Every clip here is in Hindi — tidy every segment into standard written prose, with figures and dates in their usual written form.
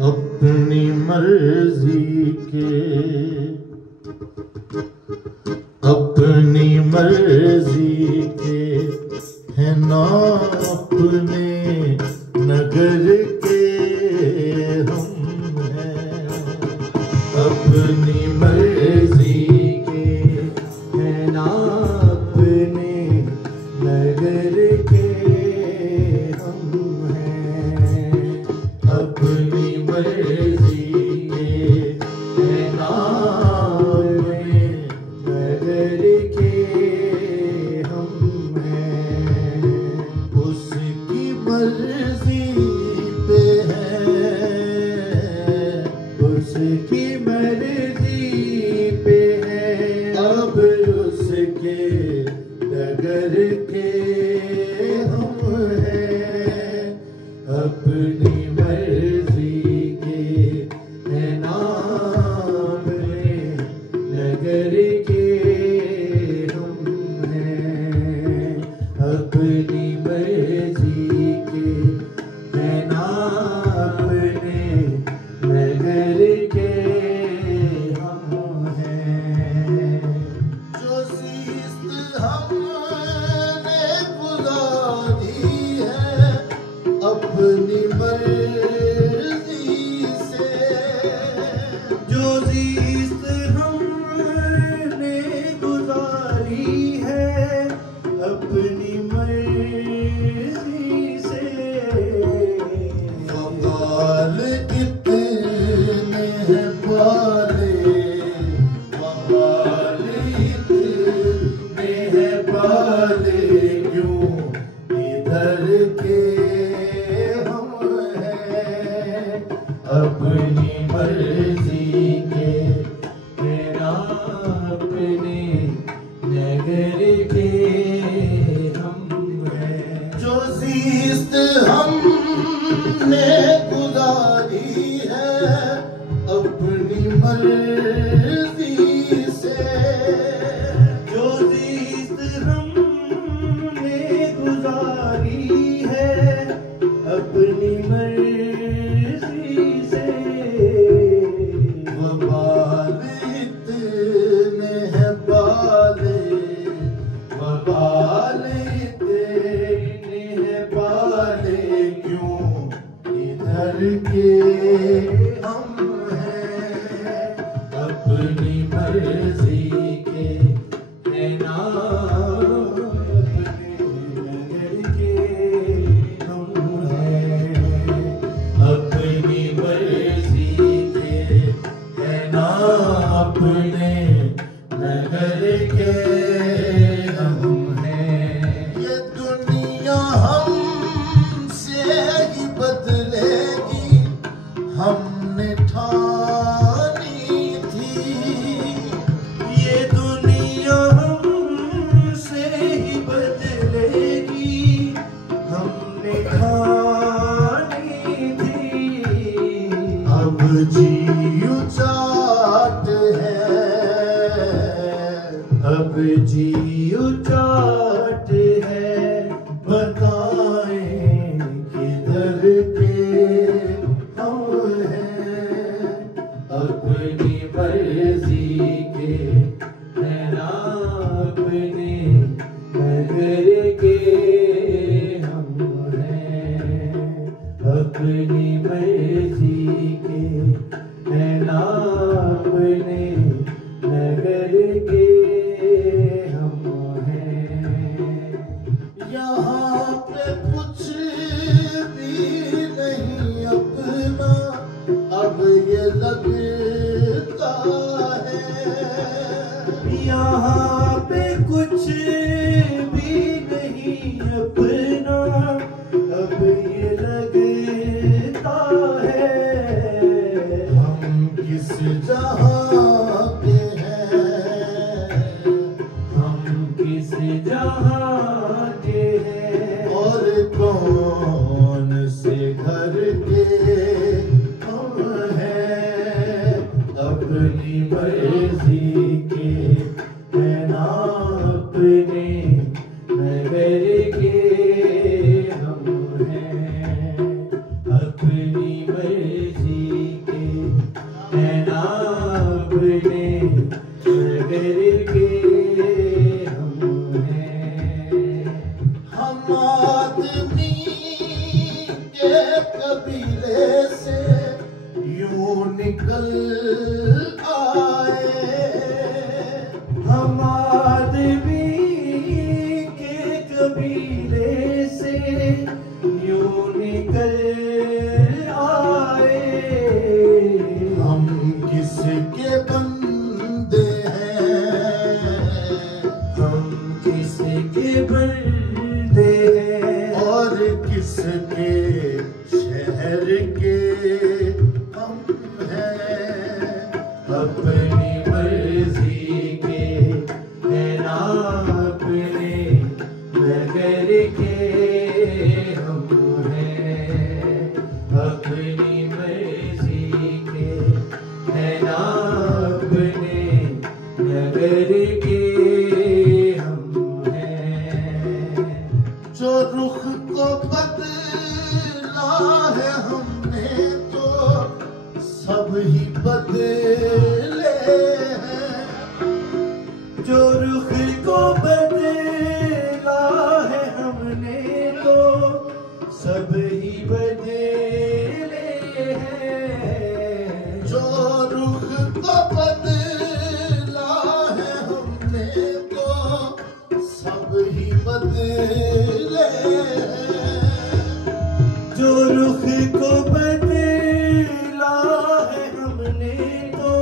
अपनी मर्जी के, अपनी मर्जी के है ना अपने नगर के हम हैं। अपनी मर्जी के है ना अपने नगर के हम हैं। अपनी मर्जी के है ना अपने नगर के हम हैं। उसकी मर्जी पे है, उसकी मर्जी पे है, अब उसके नगर के हम हैं। अपनी मर्जी के है ना अपने नगर के हम हैं। अपनी मर्जी के है ना अपने नगर के हम हैं। जो चीज़ हमने गुजारी है अपनी मर्जी से, जो चीज़ हमने गुजारी है अपनी मर्जी से। वबाल कितने हैं पाले, वबाल इतने हैं पाले, क्यों इधर के हम हैं। अपनी मर्जी के है ना अपने नगर के हम हैं। जो चीज़ हमने गुजारी है अपनी मर्जी से, जो चीज़ हमने गुजारी है अपनी मर्जी से। वबाल इतने हैं पाले, वबाल इतने हैं पाले, क्यों इधर के हम हैं। अपनी मर्जी के है ना अपने नगर के हम हैं। अपनी मर्जी के है ना अपने नगर के हम हैं। ये दुनिया हमसे ही बदलेगी हमने ठानी थी। ये दुनिया हमसे ही बदलेगी हमने ठानी थी। अब जीव चाट है, अब जीव चाट है, बताएं किधर के हम हैं। अपनी मर्जी के है ना अपने नगर के हम हैं। अपनी मर्जी के है ना अपने नगर के हम हैं। यहाँ पे कुछ भी नहीं अपना अब ये लगता है। यहाँ पे कुछ भी नहीं अपना अब ये लगता है। हम किस जहाँ के हैं, हम किस जहाँ के हैं, और कौन से घर के हम हैं। अपनी मर्जी के है ना अपने कबीले से यूं निकल आए। हम आदमी के कबीले से यूं निकल आए। हम किसके बंदे हैं, हम किसके बंदे हैं, और किसके शहर के हम हैं। अपनी मर्जी के है ना अपने नगर के हम हैं। अपनी मर्जी के है ना अपने नगर के हम हैं। जो रुख को बदला है हमने तो सब ही बदले हैं। जो रुख को बदला है हमने तो सब ही बदले हैं। जो रुख को बदला है हमने तो सब ही बदले हैं। जो रुख को बदला है हमने तो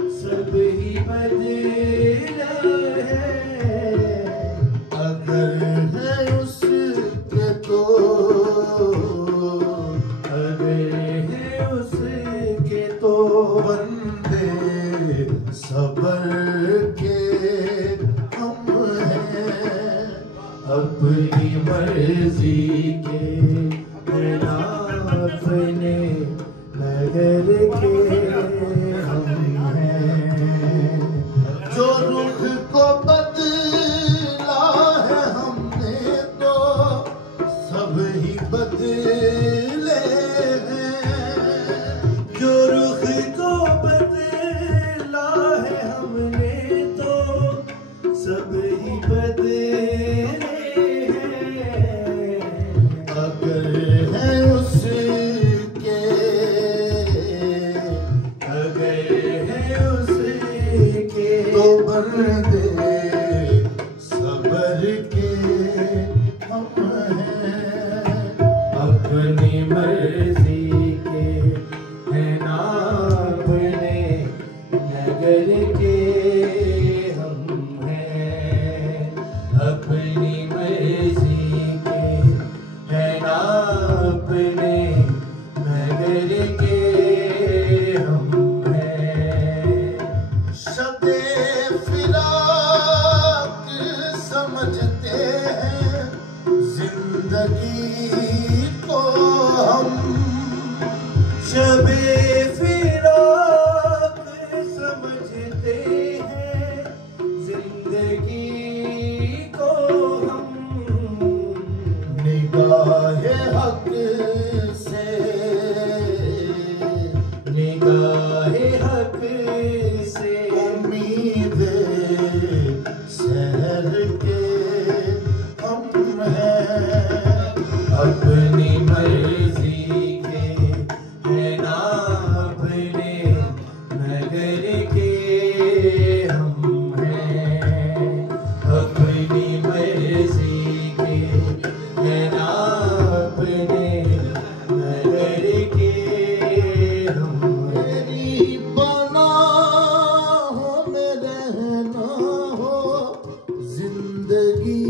सब ही बदले हैं। अगर है उसके तो, अगर है उसके तो बंदे सबर के हम हैं। अपनी मर्जी के है ना अपने नगर के हम हैं। जो रुख को बदला है हमने तो सब ही बदले हैं। जो रुख को बदला है हमने तो सब ही बदले हैं। अगर है उसके, अगर है उसके तो बंदे सबर के हम हैं। अपनी मर्जी के है ना अपने नगर के हम हैं। अपनी मर्जी के है ना अपने नगर के हम हैं। शबे फिराक समझते हैं जिंदगी को हम। शबे फिराक समझते हैं जिंदगी को हम। निगाहे हक से, निगाहे हक से उम्मीदे शहर के हम हैं। अपनी मर्जी के है ना अपने नगर के हम हैं। अपनी मर्जी के है ना अपने नगर के हम हैं। तेरी पनाहों में रहना हो जिंदगी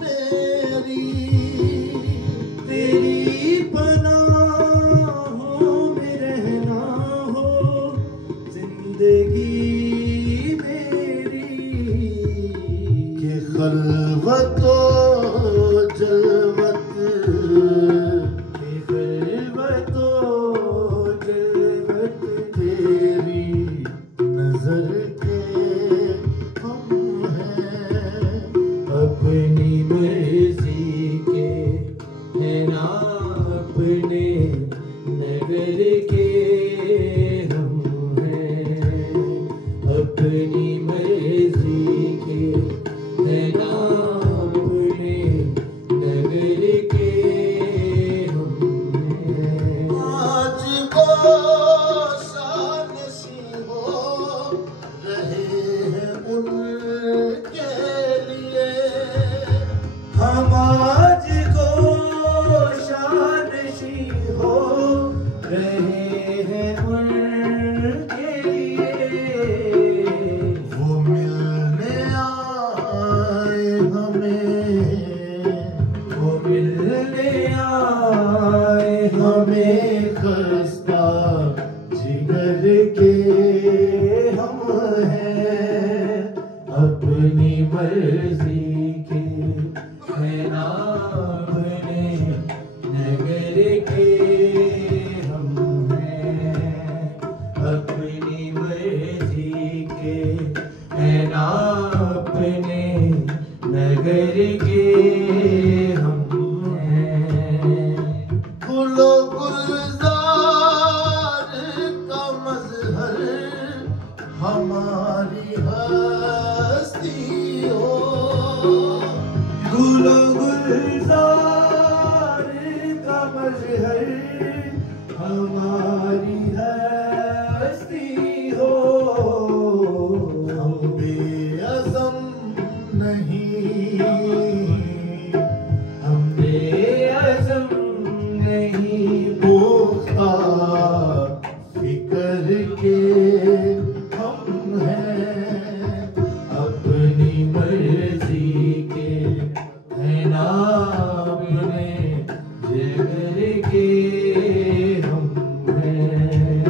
मेरी। तेरी पनाहों में रहना हो जिंदगी मेरी। के खलवतो जलवत, खिलवतो खस्ता जिगर के हम हैं, अपनी मर्जी के है ना अपने नगर के हम हैं, अपनी मर्जी के है ना अपने नगर के हम हैं। गुलो गुलजार का मजहर हमारी हस्ती हो, गुलो गुलजार का मजहर हमारी हस्ती हो। हम बेअज़म नहीं, हम बेअज़म नहीं, पुख्ता फिकर के हम हैं, अपनी मर्जी के है ना अपने जिगर के हम हैं,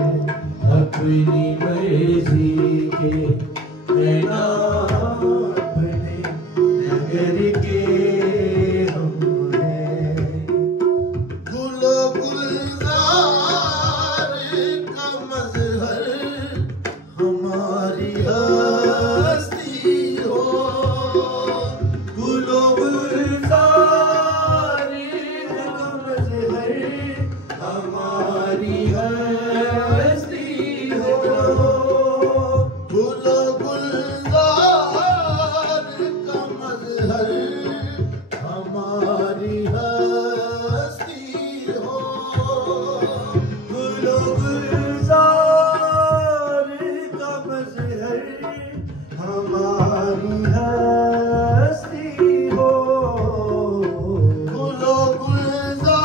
अपनी मर्जी के है ना अपने नगर के हम हैं। गुलो गुलजार का मजहर हमारी हस्ती हो, गुलो गुलजार का मजहर हमारी हस्ती हो। गुलो गुलजार का मजहर हमारी हस्ती हो, गुलो गुलजार का मजहर हमारी हस्ती हो। गुलो गुलजार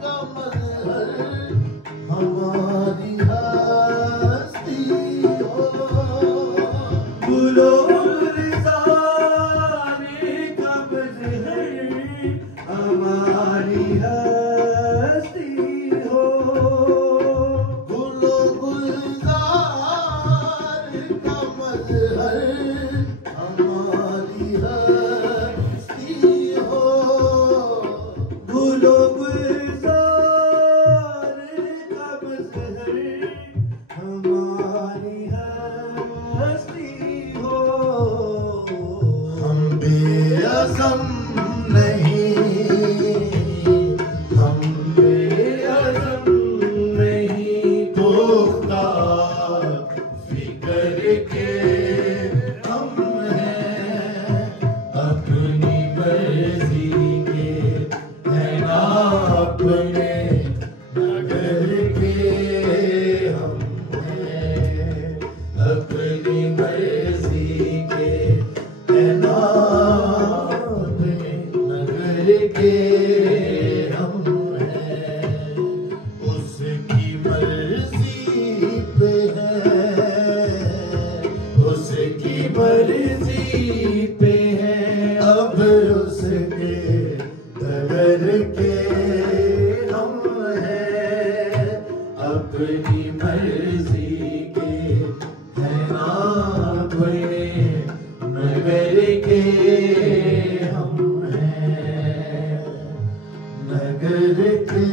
का मजहर हमारी हस्ती हो, गुलो गुलजार का मजहर हमारी हस्ती हो। गुलो गुलजार का मजहर हमारी हस्ती हो, गुलो गुलजार का मजहर हमारी हस्ती हो। हम बेअज़म नहीं, हम बेअज़म नहीं, पुख्ता फिकर के हम हैं, अपनी मर्जी के है ना अपने नगर के हम हैं, अपनी मर्जी के है ना अपने नगर के हम हैं। उसकी मर्जी पे है, उसकी मर्जी पे है, अब उसके दगर के हम हैं, अपनी मर्जी के है ना अपने नगर के हम हैं, नगर के